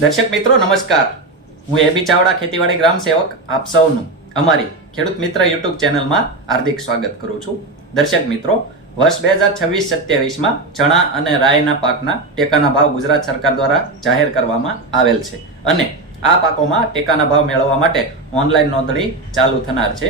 દર્શક મિત્રો નમસ્કાર, હું એબી ચાવડા ખેતીવાડી ગ્રામ સેવક આપ સૌનું અમારી ખેડૂત મિત્ર યુટ્યુબ ચેનલમાં હાર્દિક સ્વાગત કરું છું। દર્શક મિત્રો, વર્ષ 2026-27માં ચણા અને રાયના પાકના ટેકાના ભાવ ગુજરાત સરકાર દ્વારા જાહેર કરવામાં આવેલ છે અને આ પાકોમાં ટેકાના ભાવ મેળવવા માટે ઓનલાઈન નોંધણી ચાલુ થનાર છે।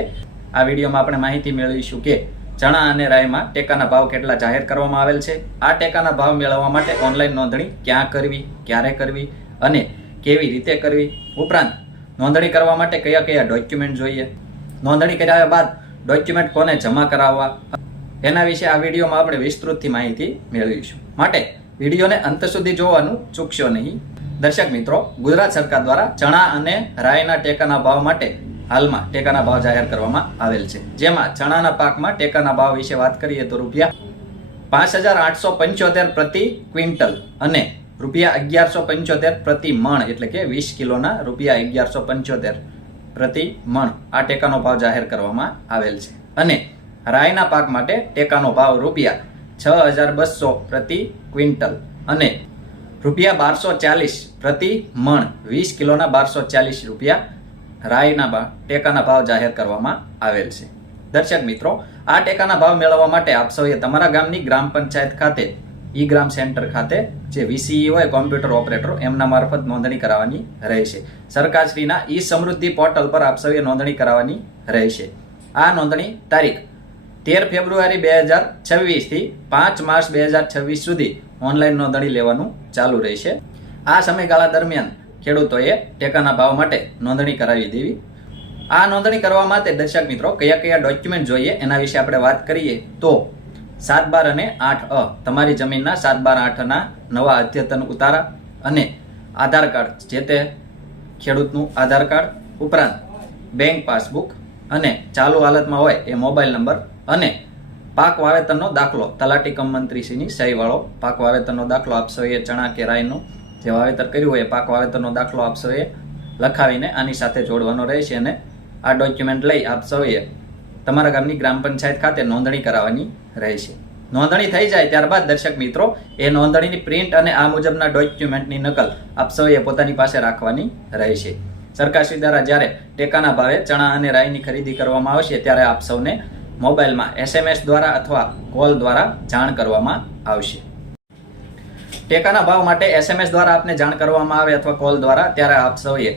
આ વિડીયોમાં આપણે માહિતી મેળવીશું કે ચણા અને રાયમાં ટેકાના ભાવ કેટલા જાહેર કરવામાં આવેલ છે, આ ટેકાના ભાવ મેળવવા માટે ઓનલાઈન નોંધણી ક્યાં કરવી, ક્યારે કરવી અને કેવી રીતે કરવી, ઉપરાંત નોંધણી કરવા માટે કયા કયા ડોક્યુમેન્ટ જોઈએ, નોંધણી કર્યા બાદ ડોક્યુમેન્ટ કોને જમા કરાવવા, એના વિશે આ વિડીયોમાં આપણે વિસ્તૃતથી માહિતી મેળવીશું। માટે વિડીયોને અંત સુધી જોવાનું ચૂકશો નહીં। દર્શક મિત્રો, ગુજરાત સરકાર દ્વારા ચણા અને રાયના ટેકાના ભાવ માટે હાલમાં ટેકાના ભાવ જાહેર કરવામાં આવેલ છે, જેમાં ચણાના પાકમાં ટેકાના ભાવ વિશે વાત કરીએ તો ₹5,875 પ્રતિ ક્વિન્ટલ અને ₹1175 પ્રતિ મણ, એટલે કે 20 કિલોના ₹1175 પ્રતિ મણ આ ટેકાનો ભાવ જાહેર કરવામાં આવેલ છે અને રાયના પાક માટે ટેકાનો ભાવ ₹6,200 પ્રતિ ક્વિન્ટલ અને ₹1,240 પ્રતિ મણ, 20 કિલોના ₹1,240 રાયના ટેકાના ભાવ જાહેર કરવામાં આવેલ છે। દર્શક મિત્રો, આ ટેકાના ભાવ મેળવવા માટે આપ સૌએ તમારા ગામની ગ્રામ પંચાયત ખાતે ઈ ગ્રામ સેન્ટર ખાતે જે વીસીઈ હોય, કોમ્પ્યુટર ઓપરેટર, એમના મારફત નોંધણી કરાવવાની રહેશે। સરકારશ્રીના ઈ સમૃદ્ધિ પોર્ટલ પર આપ સૌએ નોંધણી કરાવવાની રહેશે। આ નોંધણી તારીખ 13 ફેબ્રુઆરી 2026 થી 5 માર્ચ 2026 સુધી ઓનલાઈન નોંધણી લેવાનું ચાલુ રહેશે। આ સમયગાળા દરમિયાન ખેડૂતોએ ટેકાના ભાવ માટે નોંધણી કરાવી દેવી। આ નોંધણી કરવા માટે દર્શક મિત્રો કયા કયા ડોક્યુમેન્ટ જોઈએ એના વિશે આપણે વાત કરીએ તો 7/12 અને 8A, તમારી જમીનના 7/12-8ના નવા અદ્યતન ઉતારા અને આધાર કાર્ડ, જે તે ખેડૂતનું આધાર કાર્ડ, ઉપરાંત બેંક પાસબુક અને ચાલુ હાલતમાં હોય એ મોબાઈલ નંબર અને પાક વાવેતરનો દાખલો, તલાટી કમ મંત્રીશ્રીની સહીવાળો પાક વાવેતરનો દાખલો આપ સૌએ ચણા કે રાયનું જે વાવેતર કર્યું હોય એ પાક વાવેતરનો દાખલો આપ સૌએ લખાવીને આની સાથે જોડવાનો રહેશે અને આ ડોક્યુમેન્ટ લઈ આપ સૌએ તમારા ગામની ગ્રામ પંચાયત ખાતે નોંધણી કરાવવાની રહેશે। નોંધણી થઈ જાય ત્યારબાદ દર્શક મિત્રો એ નોંધણીની પ્રિન્ટ અને આ મુજબના ડોક્યુમેન્ટની નકલ આપ સૌએ પોતાની પાસે રાખવાની રહેશે। સરકારશ્રી દ્વારા જ્યારે ટેકાના ભાવે ચણા અને રાયની ખરીદી કરવામાં આવશે ત્યારે આપ સૌને મોબાઈલમાં SMS દ્વારા અથવા કોલ દ્વારા જાણ કરવામાં આવશે। ટેકાના ભાવ માટે SMS દ્વારા આપને જાણ કરવામાં આવે અથવા કોલ દ્વારા, ત્યારે આપ સૌએ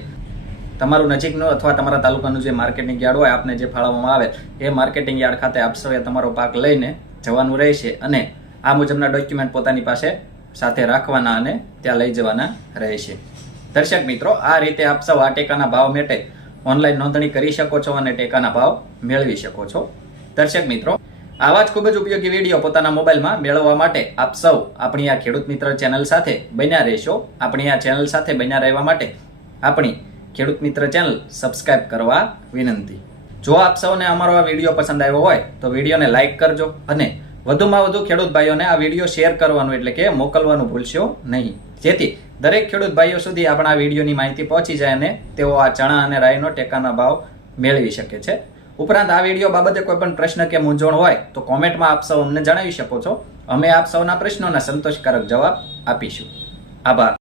તમારું નજીકનું અથવા તમારા તાલુકાનું જે માર્કેટિંગ યાર્ડ હોય આપને જે ફાળવવામાં આવે એ માર્કેટિંગ યાર્ડ ખાતે આપ સૌએ તમારો પાક લઈને જવાનું રહેશે અને આ મુજબના ડોક્યુમેન્ટ પોતાની પાસે સાથે રાખવાના અને ત્યાં લઈ જવાના રહેશે। દર્શક મિત્રો, આ રીતે આપ સૌ આ ટેકાના ભાવ માટે ઓનલાઈન નોંધણી કરી શકો છો અને ટેકાના ભાવ મેળવી શકો છો। દર્શક મિત્રો, આવા જ ખૂબ જ ઉપયોગી વિડીયો પોતાના મોબાઈલમાં મેળવવા માટે આપ સૌ આપણી આ ખેડૂત મિત્ર ચેનલ સાથે બન્યા રહેશો। આપણી આ ચેનલ સાથે બન્યા રહેવા માટે આપણી ખેડૂત મિત્ર ચેનલ સબસ્ક્રાઇબ કરવા વિનંતી। જો આપ સૌને અમારો આ વિડીયો પસંદ આવ્યો હોય તો વિડીયોને લાઇક કરજો અને વધુમાં વધુ ખેડૂત ભાઈઓને આ વિડીયો શેર કરવાનું એટલે કે મોકલવાનું ભૂલશો નહીં, જેથી દરેક ખેડૂત ભાઈઓ સુધી આપણા વિડીયોની માહિતી પહોંચી જાય અને તેઓ આ ચણા અને રાયનો ટેકાના ભાવ મેળવી શકે છે। ઉપરાંત આ વિડીયો બાબતે કોઈ પણ પ્રશ્ન કે મૂંઝવણ હોય તો કોમેન્ટમાં આપ સૌ અમને જણાવી શકો છો। અમે આપ સૌના પ્રશ્નોના સંતોષકારક જવાબ આપીશું। આભાર।